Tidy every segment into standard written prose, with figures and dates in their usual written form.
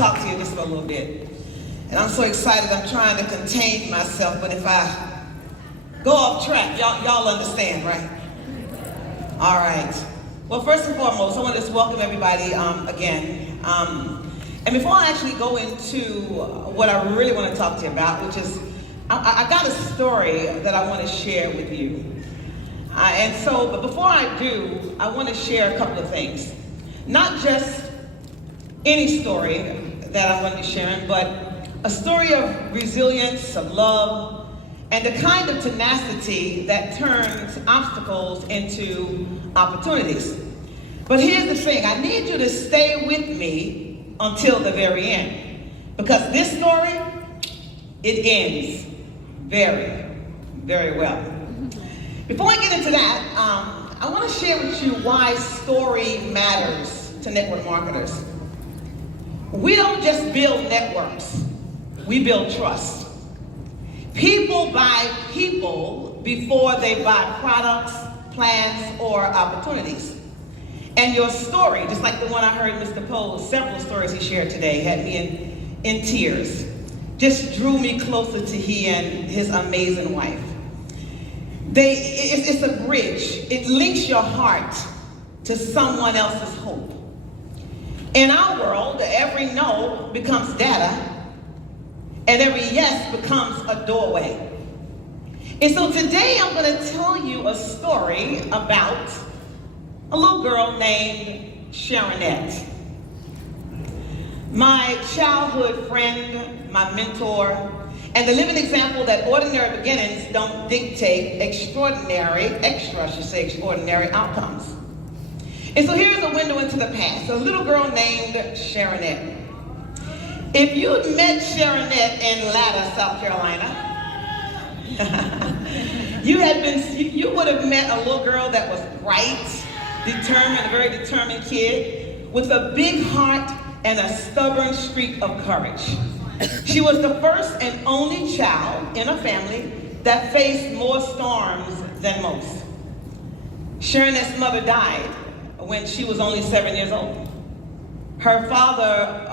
talk to you just for a little bit. And I'm so excited, I'm trying to contain myself, but if I go off track, y'all understand, right? All right. Well, first and foremost, I want to just welcome everybody again. And before I actually go into what I really want to talk to you about, which is, I got a story that I want to share with you. But before I do, I want to share a couple of things. Not just any story that I'm going to be sharing, but a story of resilience, of love, and the kind of tenacity that turns obstacles into opportunities. But here's the thing, I need you to stay with me until the very end. Because this story, it ends very, very well. Before I get into that, I want to share with you why story matters to network marketers. We don't just build networks, we build trust. People buy people before they buy products, plans, or opportunities. And your story, just like the one I heard Mr. Poe, several stories he shared today, had me in tears. Just drew me closer to he and his amazing wife. It's a bridge. It links your heart to someone else's hope. In our world, every no becomes data, and every yes becomes a doorway. And so today I'm going to tell you a story about a little girl named Sharonette. My childhood friend, my mentor, and the living example that ordinary beginnings don't dictate extraordinary outcomes. And so here's a window into the past, a little girl named Sharonette. If you'd met Sharonette in Latta, South Carolina, you would have met a little girl that was bright, determined, a very determined kid, with a big heart and a stubborn streak of courage. She was the first and only child in a family that faced more storms than most. Sharonette's mother died when she was only 7 years old. Her father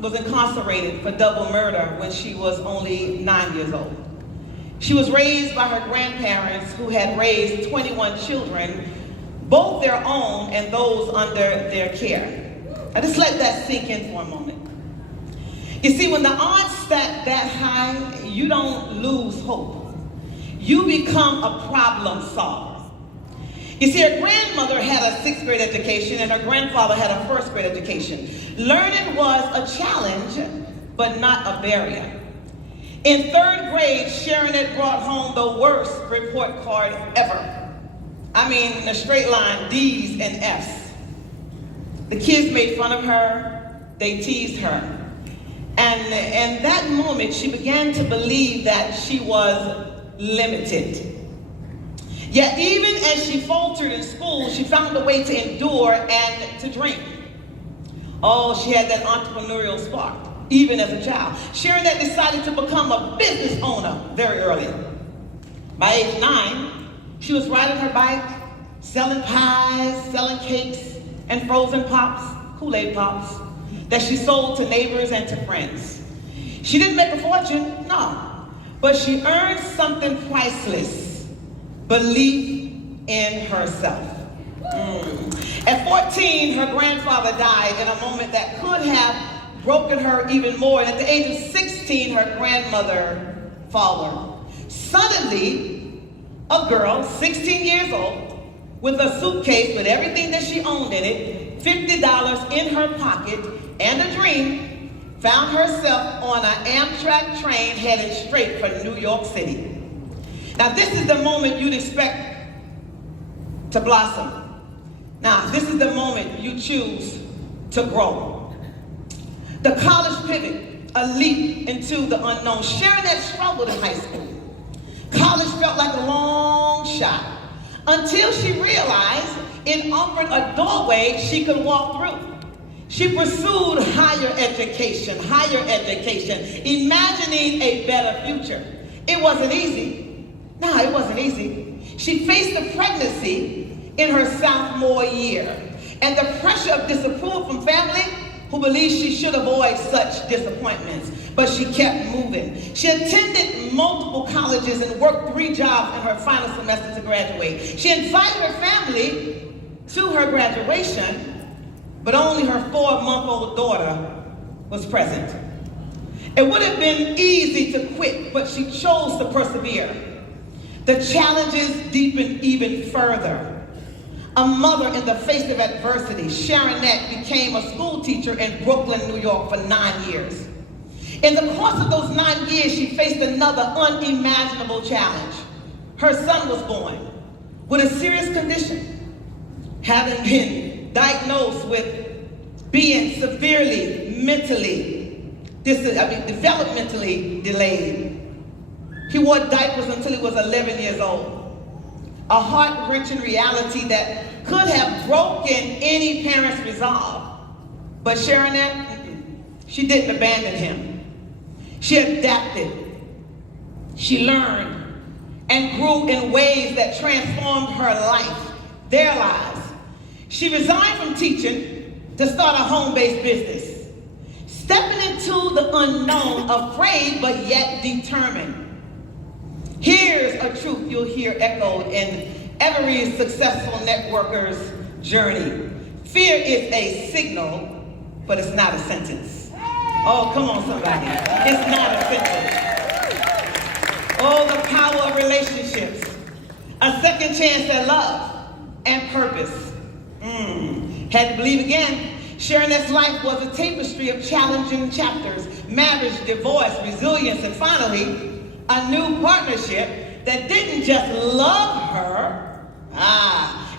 was incarcerated for double murder when she was only 9 years old. She was raised by her grandparents who had raised 21 children, both their own and those under their care. I just let that sink in for a moment. You see, when the odds stack that high, you don't lose hope. You become a problem solver. You see, her grandmother had a 6th grade education and her grandfather had a 1st grade education. Learning was a challenge, but not a barrier. In 3rd grade, Sharonette brought home the worst report card ever. I mean, in a straight line, D's and F's. The kids made fun of her, they teased her. And in that moment, she began to believe that she was limited. Yet even as she faltered in school, she found a way to endure and to dream. Oh, she had that entrepreneurial spark, even as a child. Sharonette decided to become a business owner very early. By age 9, she was riding her bike, selling pies, selling cakes, and frozen pops, Kool-Aid pops, that she sold to neighbors and to friends. She didn't make a fortune, no, but she earned something priceless, belief in herself. At 14, her grandfather died in a moment that could have broken her even more, and at the age of 16, her grandmother followed. Suddenly, a girl, 16 years old, with a suitcase with everything that she owned in it, $50 in her pocket, and a dream, found herself on an Amtrak train headed straight for New York City. Now, this is the moment you'd expect to blossom. Now, this is the moment you choose to grow. The college pivot, a leap into the unknown. Sharonette struggled in high school. College felt like a long shot until she realized it offered a doorway she could walk through. She pursued higher education, imagining a better future. It wasn't easy. No, it wasn't easy. She faced a pregnancy in her sophomore year, and the pressure of disapproval from family who believed she should avoid such disappointments, but she kept moving. She attended multiple colleges and worked 3 jobs in her final semester to graduate. She invited her family to her graduation, but only her 4-month-old daughter was present. It would have been easy to quit, but she chose to persevere. The challenges deepened even further. A mother in the face of adversity, Sharonette became a school teacher in Brooklyn, New York for 9 years. In the course of those 9 years, she faced another unimaginable challenge. Her son was born with a serious condition, having been diagnosed with being severely developmentally delayed. He wore diapers until he was 11 years old. A heart-wrenching reality that could have broken any parent's resolve. But Sharonette, she didn't abandon him. She adapted. She learned and grew in ways that transformed her life, their lives. She resigned from teaching to start a home-based business, stepping into the unknown, afraid but yet determined. Here's a truth you'll hear echoed in every successful networker's journey. Fear is a signal, but it's not a sentence. Oh, come on, somebody. It's not a sentence. Oh, the power of relationships. A second chance at love and purpose. Had to believe again. Sharonette's life was a tapestry of challenging chapters: marriage, divorce, resilience, and finally, a new partnership that didn't just love her,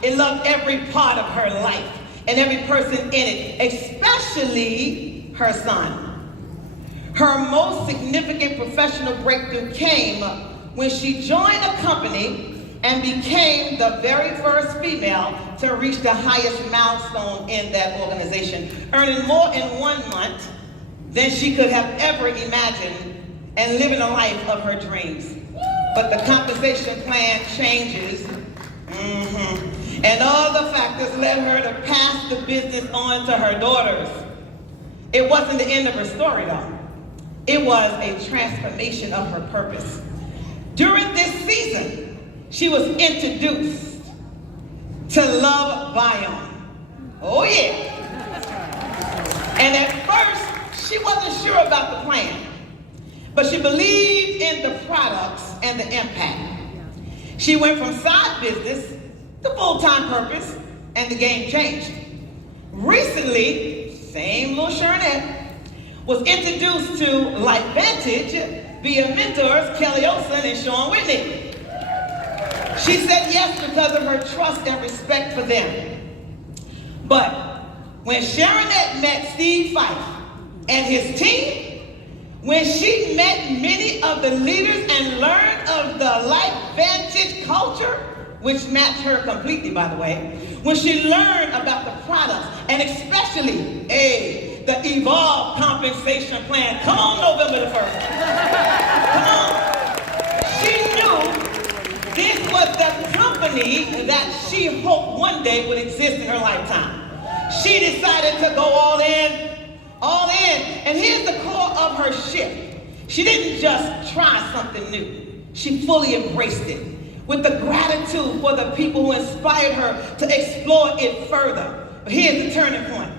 it loved every part of her life and every person in it, especially her son. Her most significant professional breakthrough came when she joined a company and became the very first female to reach the highest milestone in that organization, earning more in 1 month than she could have ever imagined and living a life of her dreams. But the compensation plan changes, and other factors led her to pass the business on to her daughters. It wasn't the end of her story, though. It was a transformation of her purpose. During this season, she was introduced to Love Biome. Oh yeah. And at first, she wasn't sure about the plan, but she believed in the products and the impact. She went from side business to full-time purpose, and the game changed. Recently, same little Sharonette was introduced to Life Vantage via mentors Kelly Olsen and Sean Whitney. She said yes because of her trust and respect for them. But when Sharonette met Steve Fife and his team, when she met many of the leaders and learned of the Life Vantage culture, which matched her completely, by the way, when she learned about the products and especially the Evolve compensation plan, come on November the 1st, come on, she knew this was the company that she hoped one day would exist in her lifetime. She decided to go all in. And here's the core of her shift. She didn't just try something new. She fully embraced it with the gratitude for the people who inspired her to explore it further. But here's the turning point.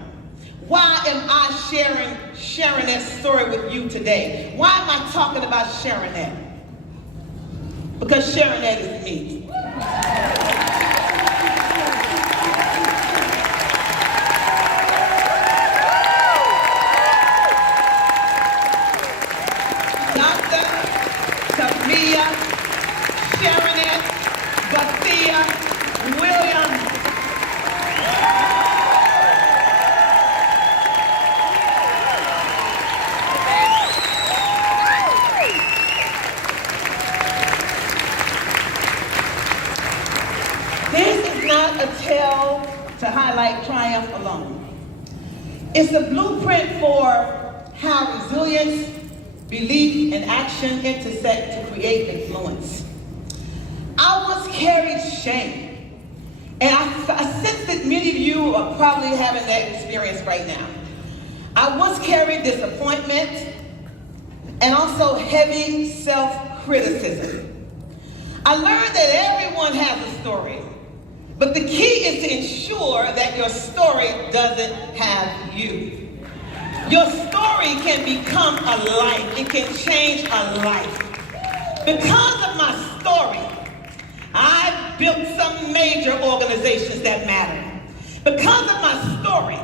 Why am I sharing Sharonette's story with you today? Why am I talking about Sharonette? Because Sharonette is me. Dr. Tamia Sharonette Garcia Williams. This is not a tale to highlight triumph alone. It's a blueprint for how resilience, belief, and action intersect to create influence. I once carried shame, and I sense that many of you are probably having that experience right now. I once carried disappointment and also heavy self-criticism. I learned that everyone has a story, but the key is to ensure that your story doesn't have you. Your story can become a life. It can change a life. Because of my story, I've built some major organizations that matter. Because of my story,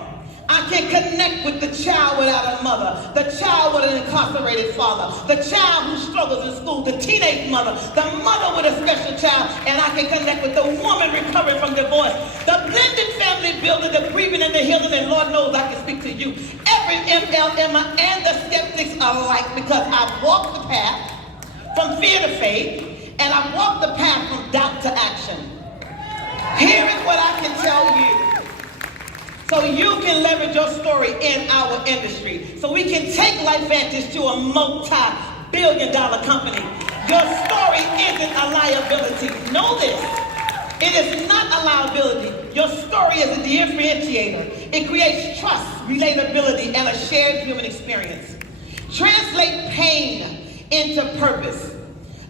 I can connect with the child without a mother, the child with an incarcerated father, the child who struggles in school, the teenage mother, the mother with a special child, and I can connect with the woman recovering from divorce, the blended family builder, the grieving and the healing, and Lord knows I can speak to you. Every MLM and the skeptics alike, because I've walked the path from fear to faith, and I've walked the path from doubt to action. Here is what I can tell you, so you can leverage your story in our industry, so we can take LifeVantage to a multi-billion-dollar company. Your story isn't a liability. Know this. It is not a liability. Your story is a differentiator. It creates trust, relatability, and a shared human experience. Translate pain into purpose.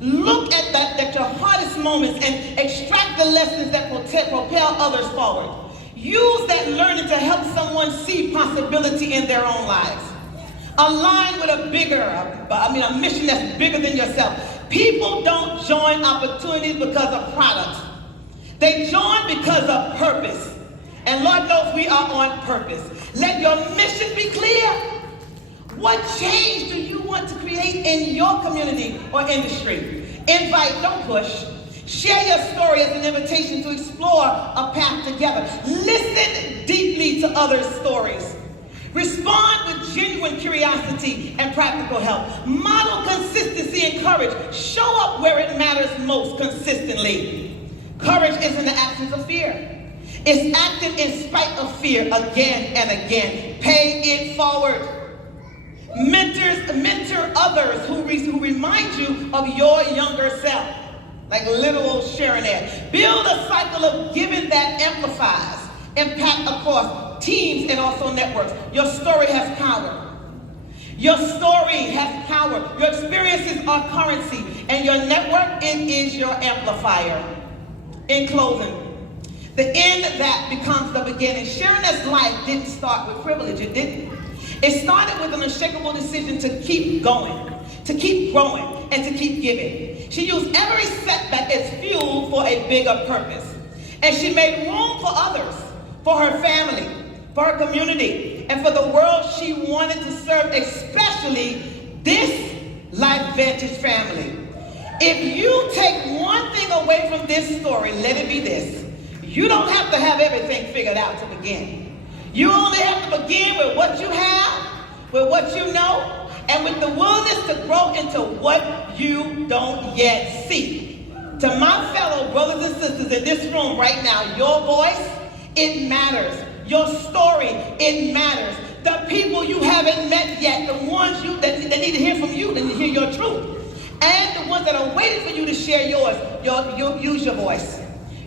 Look at your hardest moments and extract the lessons that will propel others forward. Use that learning to help someone see possibility in their own lives. Align with a mission that's bigger than yourself. People don't join opportunities because of products. They join because of purpose. And Lord knows we are on purpose. Let your mission be clear. What change do you want to create in your community or industry? Invite, don't push. Share your story as an invitation to explore a path together. Listen deeply to others' stories. Respond with genuine curiosity and practical help. Model consistency and courage. Show up where it matters most consistently. Courage isn't the absence of fear. It's acting in spite of fear again and again. Pay it forward. Mentor others who remind you of your younger self. Like little old Sharon had. Build a cycle of giving that amplifies impact across teams and also networks. Your story has power. Your story has power. Your experiences are currency. And your network, it is your amplifier. In closing, the end of that becomes the beginning. Sharon's life didn't start with privilege. It didn't. It started with an unshakable decision to keep going, to keep growing, and to keep giving. She used every setback as fuel for a bigger purpose. And she made room for others, for her family, for her community, and for the world she wanted to serve, especially this LifeVantage family. If you take one thing away from this story, let it be this. You don't have to have everything figured out to begin. You only have to begin with what you have, with what you know, and with the willingness to grow into what you don't yet see. To my fellow brothers and sisters in this room right now, your voice, it matters. Your story, it matters. The people you haven't met yet, the ones that need to hear from you, that need to hear your truth, and the ones that are waiting for you to share yours, use your voice.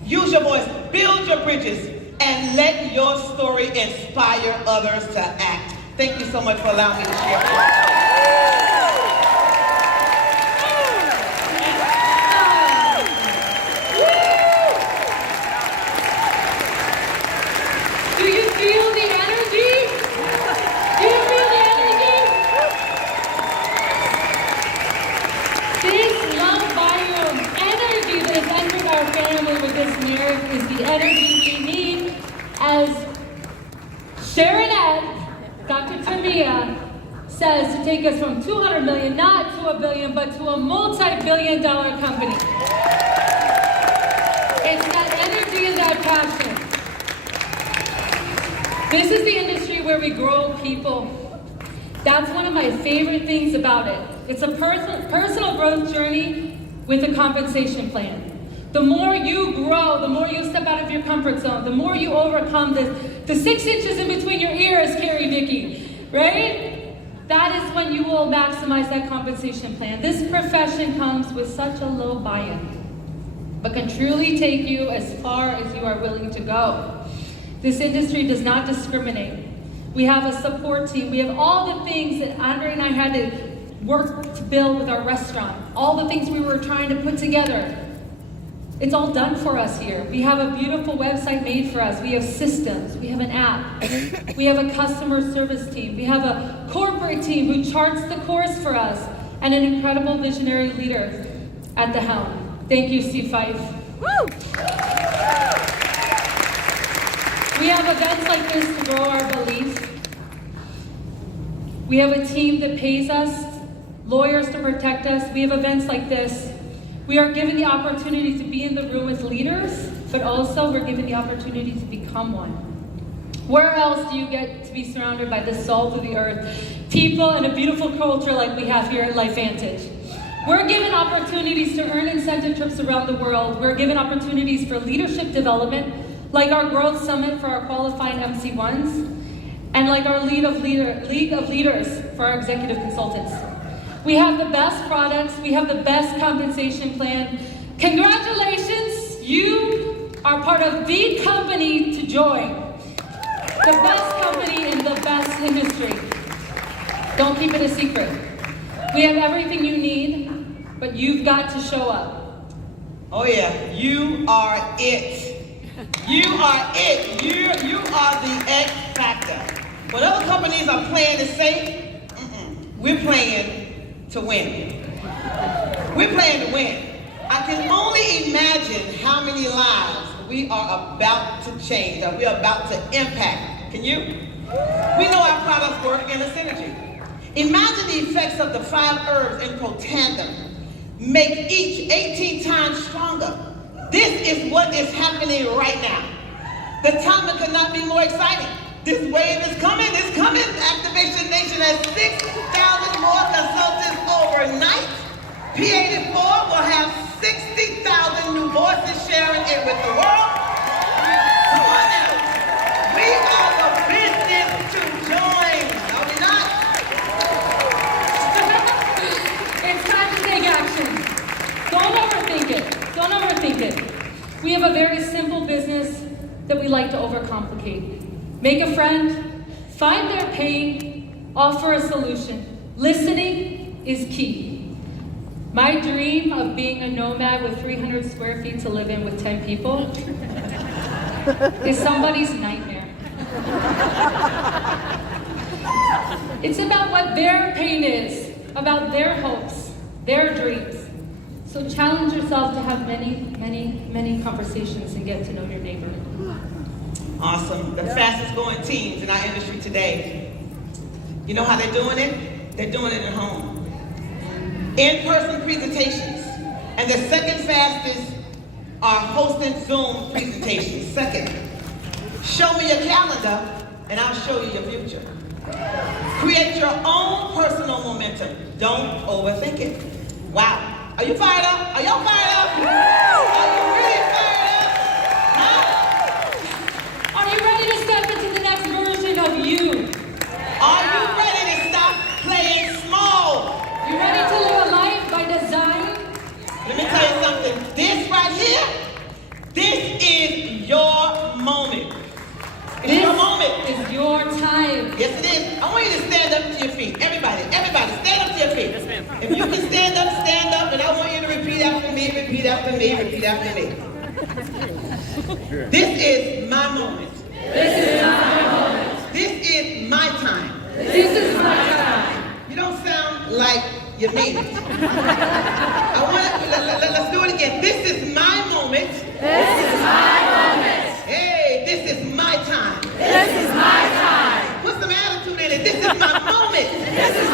Use your voice. Build your bridges. And let your story inspire others to act. Thank you so much for allowing me to share. Do you feel the energy? Do you feel the energy? This love volume energy that has entered our family with this marriage is the energy we need as Sharon Dr. Tamia says, to take us from 200 million, not to a billion, but to a multi-billion-dollar company. It's that energy and that passion. This is the industry where we grow people. That's one of my favorite things about it. It's a personal growth journey with a compensation plan. The more you grow, the more you step out of your comfort zone, the more you overcome the 6 inches in between your ears, Carrie Dickey, right? That is when you will maximize that compensation plan. This profession comes with such a low buy-in, but can truly take you as far as you are willing to go. This industry does not discriminate. We have a support team. We have all the things that Andre and I had to work to build with our restaurant. All the things we were trying to put together. It's all done for us here. We have a beautiful website made for us. We have systems. We have an app. We have a customer service team. We have a corporate team who charts the course for us, and an incredible visionary leader at the helm. Thank you, Steve Fife. Woo! We have events like this to grow our belief. We have a team that pays us, lawyers to protect us. We have events like this. We are given the opportunity to be in the room with leaders, but also we're given the opportunity to become one. Where else do you get to be surrounded by the salt of the earth, people, and a beautiful culture like we have here at LifeVantage? We're given opportunities to earn incentive trips around the world. We're given opportunities for leadership development, like our Growth Summit for our qualified MC1s, and like our League of Leaders for our executive consultants. We have the best products. We have the best compensation plan. Congratulations, you are part of the company to join. The best company in the best industry. Don't keep it a secret. We have everything you need, but you've got to show up. Oh yeah, you are it. You are it. You are the X factor. What other companies are playing to say, we're playing to win. We're playing to win. I can only imagine how many lives we are about to change, that we're about to impact. Can you? We know our products work in a synergy. Imagine the effects of the 5 herbs in co-tandem. Make each 18 times stronger. This is what is happening right now. The time could not be more exciting. This wave is coming, it's coming. Activation Nation has 6,000 more consultants overnight. P84 will have 60,000 new voices sharing it with the world. Come on now. We are the business to join. Are we not? It's time to take action. Don't overthink it. Don't overthink it. We have a very simple business that we like to overcomplicate. Make a friend, find their pain, offer a solution. Listening is key. My dream of being a nomad with 300 square feet to live in with 10 people is somebody's nightmare. It's about what their pain is, about their hopes, their dreams. So challenge yourself to have many, many, many conversations and get to know your neighbor. Awesome. The fastest growing teams in our industry today. You know how they're doing it? They're doing it at home. In-person presentations. And the second fastest are hosting Zoom presentations. Second, show me your calendar and I'll show you your future. Create your own personal momentum. Don't overthink it. Wow. Are you fired up? Are y'all fired up? Are you really fired up? Huh? Are you ready to step into the next version of you? Are you ready to stop playing small? You ready to live a life by design? Let me tell you something. This right here, this is your moment. It's your moment. It's your time. Yes, it is. I want you to stand up to your feet. Everybody, stand up to your feet. Yes, ma'am. If you can stand up, and I want you to repeat after me, repeat after me, repeat after me. This is my moment. This is my moment. This is my time. This is my time. You don't sound like you mean it. Let's do it again. This is my moment. This is my moment. Hey, this is my time. This is my time. Put some attitude in it. This is my moment. This is